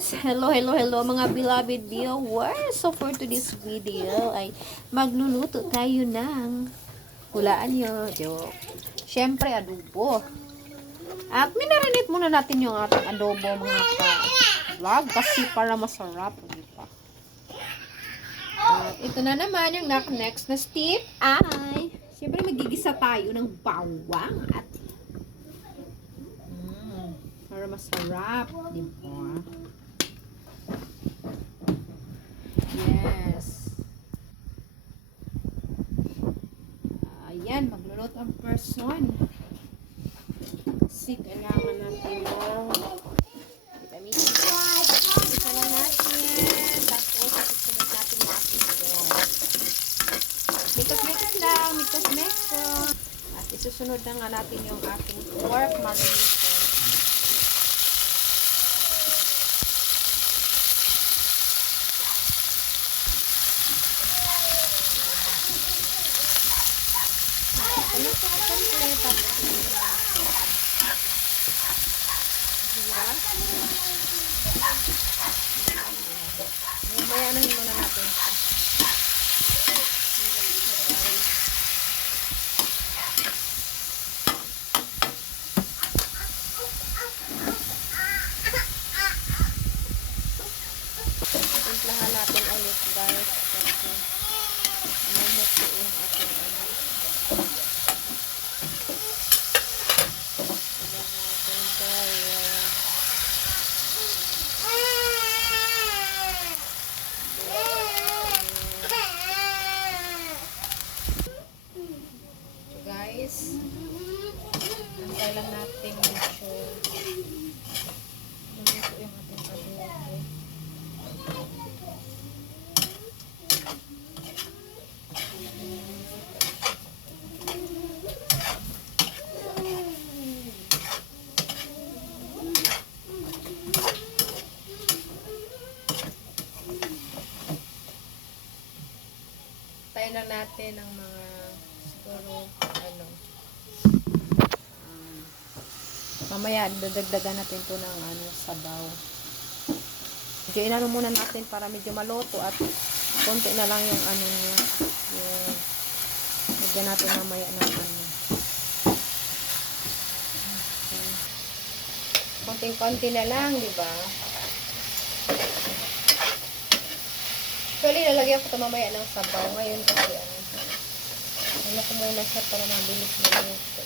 Hello mga beloved viewers. So for today's video ay magluluto tayo ng hulaan nyo. Joke. Syempre adobo. At minarinate muna natin yung ating adobo mga ka-vlog kasi para masarap. Diba? At ito na naman yung next na step ay syempre magigisa tayo ng bawang at para masarap. Diba? Yes. Ayan, magluluto ang person. Kasi kailangan natin ng vitamin C. Isa lang natin. Tapos, susunod natin yung ating sauce. Mikos-mikos lang. Mikos-mikos. At isusunod na nga natin yung ating pork marination. Ano sa complete? Tapos, mamaya anahin muna natin ito. Timplahan natin ulit guys kasi mamuti yung ating guys, antay lang natin medyo lumiso yung ating adobo. Tayo na natin ang mga siguro mamaya dadagdagan natin to ng sabaw. Medyo inano muna natin para medyo maluto at konti na lang yung niya. Yung lagyan natin mamaya ng Okay. Konting-konti na lang, di ba? Actually, lalagyan ko ito mamaya ng sabaw. Ngayon kasi ano ko muna siya para mabilis maluto.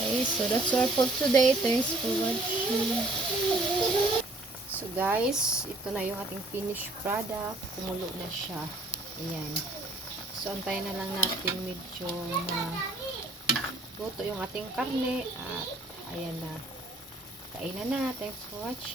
Okay, so that's all for today. Thanks for watching. So guys, ito na yung ating finished product. Kumulo na siya. Ayan. So antayin na lang natin medyo luto yung ating karne. At ayan na. Kainan na. Thanks for watching.